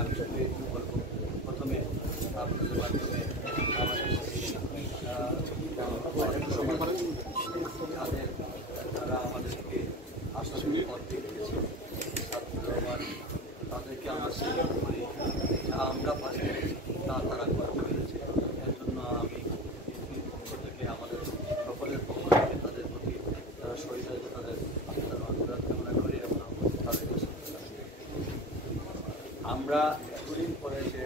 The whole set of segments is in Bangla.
আমি শুধু একটু বলবো, প্রথমে আপনাদের মাধ্যমে আমাদের যাদের তারা আমাদেরকে আসলে পথ দেখিয়েছে, তাদেরকে আমরা স্বীকার করি, যা আমরা পাশে তা তারা করতে পেরেছে। এর জন্য আমি পক্ষ থেকে আমাদের সকলের পক্ষ থেকে তাদের প্রতি তারা শহীদ হয়েছে তাদের অনুরোধ কামনা করি এবং তাদেরকে আমরা এতদিন পরে যে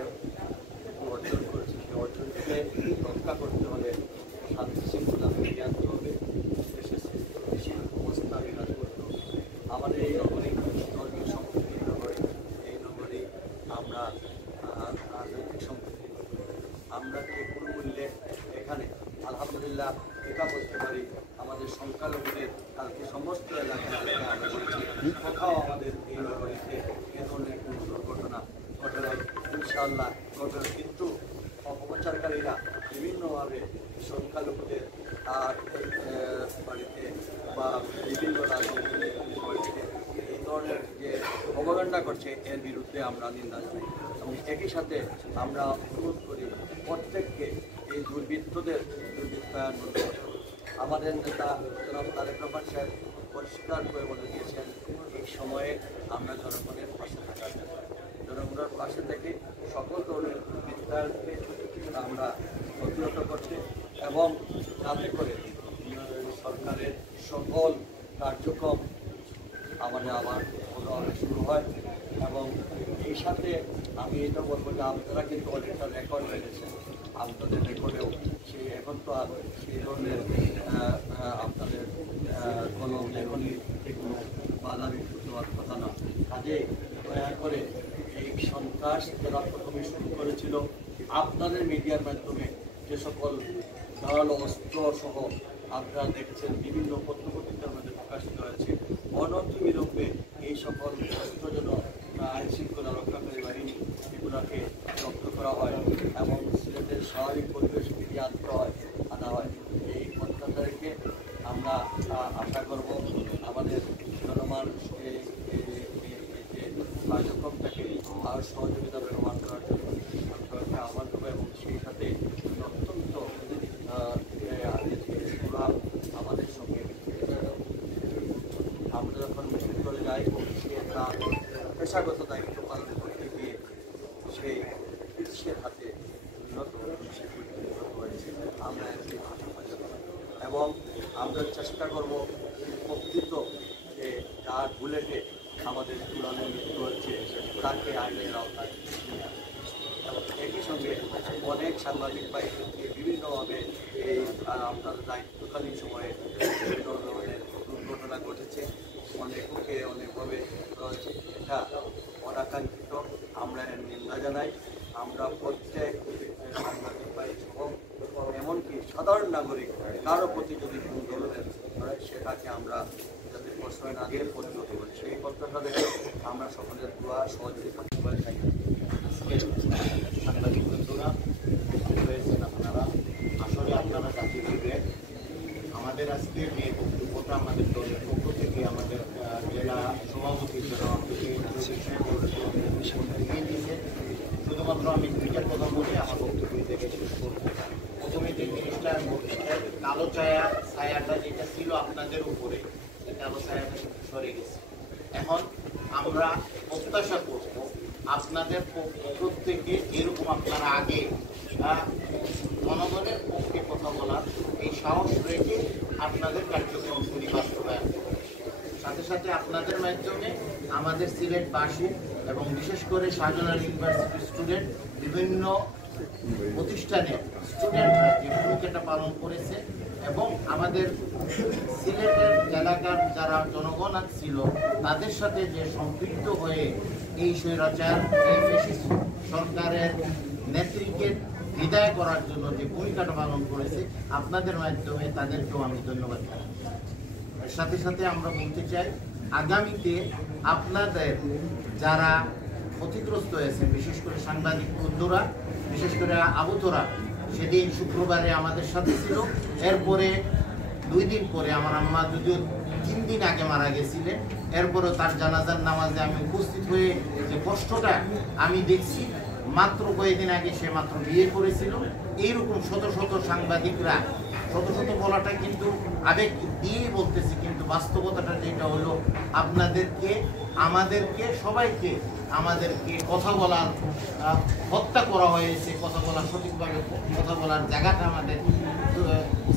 অর্জন করেছি সেই অর্জনকে রক্ষা করতে হলে শান্তি শৃঙ্খলা ফিরিয়ে আনতে হবে, দেশের স্থিতিশীল অবস্থা বিরাজ করতে হবে। আমাদের এই নগরী ধর্মীয় সম্প্রীতির নগরী, এই নগরী আমরা রাজনৈতিক সম্প্রীতি, আমরা যে কোনো মূল্যে এখানে আলহামদুলিল্লাহ এটা বলতে পারি আমাদের সংখ্যালঘুদের কালকে সমস্ত এলাকায় আমরা বলেছি কোথাও আমাদের এই নগরীতে এ ধরনের কোনো দুর্ঘটনা ঘটে নাই, ইনশাআল্লাহ ঘটনা। কিন্তু অপপ্রচারকারীরা বিভিন্নভাবে সংখ্যালঘুদের বাড়িতে বা বিভিন্ন রাজনৈতিক বাড়িতে এই ধরনের যে প্রপাগান্ডা করছে এর বিরুদ্ধে আমরা নিন্দা জানাই এবং একই সাথে আমরা অনুরোধ করি প্রত্যেককে এই দুর্বৃত্তদের দুর্বৃত্তায়ন করতে হবে। আমাদের নেতা জনাব তারেক রহমান সাহেব পরিষ্কার করে বলে দিয়েছেন এই সময়ে আমরা জনগণের পাশে থাকার জন্য, জনগণের পাশে থেকে সকল ধরনের দুর্বৃত্তায়নকে আমরা প্রতিহত করতে এবং যাতে করে সরকারের সকল কার্যক্রম আমাদের আবার ভালোভাবে শুরু হয়। এবং এই সাথে আমি এটা বলবো যে আপনারা কিন্তু অনেকটা রেকর্ড হয়ে গেছেন, আপনাদের রেকর্ডেও সেই এখন তো আর সেই ধরনের আপনাদের কোনো লেখনী কোনো বাধা বিক্ষুব্ধ হওয়ার কথা না। কাজে দয়া করে এই সন্ত্রাস যারা প্রথমে শুরু করেছিল আপনাদের মিডিয়ার মাধ্যমে যে সকল ধারালো অস্ত্র সহ আপনারা দেখছেন বিভিন্ন পত্রপত্রিকার মধ্যে প্রকাশিত হয়েছে, অনতিবিলম্বে এই সকল অস্ত্র যেন আইন শৃঙ্খলা রক্ষাকারী বাহিনী এগুলোকে জব্দ করা হয় এবং সিলেটের স্বাভাবিক পরিবেশ ফিরিয়ে আনা হয়। এই প্রত্যাশাকে আমরা আশা করব আমাদের জনমানুষ এই যে কার্যক্রমটাকে আর সহযোগিতা প্রমাণ করার জন্য সরকারকে আহ্বান করবো এবং সেই সাথে অত্যন্ত আমাদের সঙ্গে আমরা যখন মিছিল করে যাই সে তার পেশাগত দায়িত্ব পালন করতে গিয়ে সেই পুলিশের হাতে হয়েছে। আমরা এবং আমরা চেষ্টা করব প্রকৃত যে যার বুলেটে আমাদের তুলনায় মৃত্যু হচ্ছে তাকে আইনের আওতায় নিয়ে আসে। এবং একই সঙ্গে অনেক সাংবাদিক ভাই বিভিন্নভাবে এই আপনার দায়িত্বকালীন সময়ে বিভিন্ন ধরনের দুর্ঘটনা ঘটেছে, অনেককে অনেকভাবে রয়েছে, এটা অনাকাঙ্ক্ষিত। আমরা এর নিন্দা জানাই। আমরা প্রত্যেক সাংবাদিক ভাই সহ এমনকি সাধারণ নাগরিক কারো প্রতি যদি কোনো ধরনের সেটাকে আমরা যাতে প্রশ্রয় না দিয়ে পরিণত করি সেই প্রত্যাশা দেখে আমরা সকলের দোয়া সহযোগিতা করে থাকি। সাংবাদিক বন্ধুরা রয়েছেন আপনারা, আসলে আপনারা জাতির বিবেক। আমাদের আজকে এই বক্তব্যটা আমাদের দলের পক্ষ থেকে আমাদের জেলা সভাপতি শুধুমাত্র আমি দুইটার কথা বলে আমার বক্তব্য থেকে শেষ করব। প্রথমে যে জিনিসটা কালো ছায়াটা যেটা ছিল আপনাদের উপরে, কালো ছায়াটা সরে গেছে। এখন আমরা প্রত্যাশা করব আপনাদের প্রত্যেকে এরকম আপনারা আগে জনগণের পক্ষে কথা বলার এই সাহস রেখে আপনাদের কার্যক্রমগুলি বাস্তবায়ন। সাথে সাথে আপনাদের মাধ্যমে আমাদের সিলেটবাসী এবং বিশেষ করে শাহজালাল ইউনিভার্সিটির স্টুডেন্ট বিভিন্ন প্রতিষ্ঠানের স্টুডেন্টরা যে ভূমিকাটা পালন করেছে এবং আমাদের সিলেটের এলাকার যারা জনগণ ছিল তাদের সাথে যে সম্পৃক্ত হয়ে এই স্বৈরাচার এই ফ্যাসিস্ট সরকারের নেতৃত্বের বিদায় করার জন্য যে ভূমিকাটা পালন করেছে আপনাদের মাধ্যমে তাদেরকেও আমি ধন্যবাদ জানাই। এর সাথে সাথে আমরা বলতে চাই আগামীতে আপনাদের যারা ক্ষতিগ্রস্ত হয়েছেন, বিশেষ করে সাংবাদিক বন্ধুরা, বিশেষ করে আবুতরা সেদিন শুক্রবারে আমাদের সাথে ছিল, এরপরে 2 দিন পরে আমার আম্মা যদিও 3 দিন আগে মারা গেছিলেন। এরপরও তার জানাজার নামাজে আমি উপস্থিত হয়ে যে কষ্টটা আমি দেখছি, মাত্র কয়েকদিন আগে সে মাত্র বিয়ে করেছিল। এইরকম শত শত সাংবাদিকরা, শত শত বলাটা কিন্তু আবেগ দিয়েই বলতেছি, কিন্তু বাস্তবতাটা যেটা হলো আপনাদেরকে, আমাদেরকে, সবাইকে আমাদেরকে কথা বলার, হত্যা করা হয়েছে, কথা বলার সঠিকভাবে কথা বলার জায়গাটা, আমাদের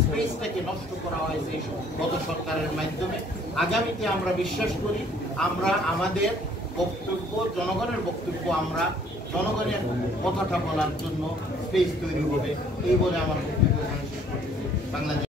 স্পেসটাকে নষ্ট করা হয়েছে গত সরকারের মাধ্যমে। আগামীতে আমরা বিশ্বাস করি আমরা আমাদের বক্তব্য, জনগণের বক্তব্য, আমরা জনগণের কথাটা বলার জন্য স্পেস তৈরি হবে, এই বলে আমার বক্তব্য শেষ করতেছি। বাংলাদেশ।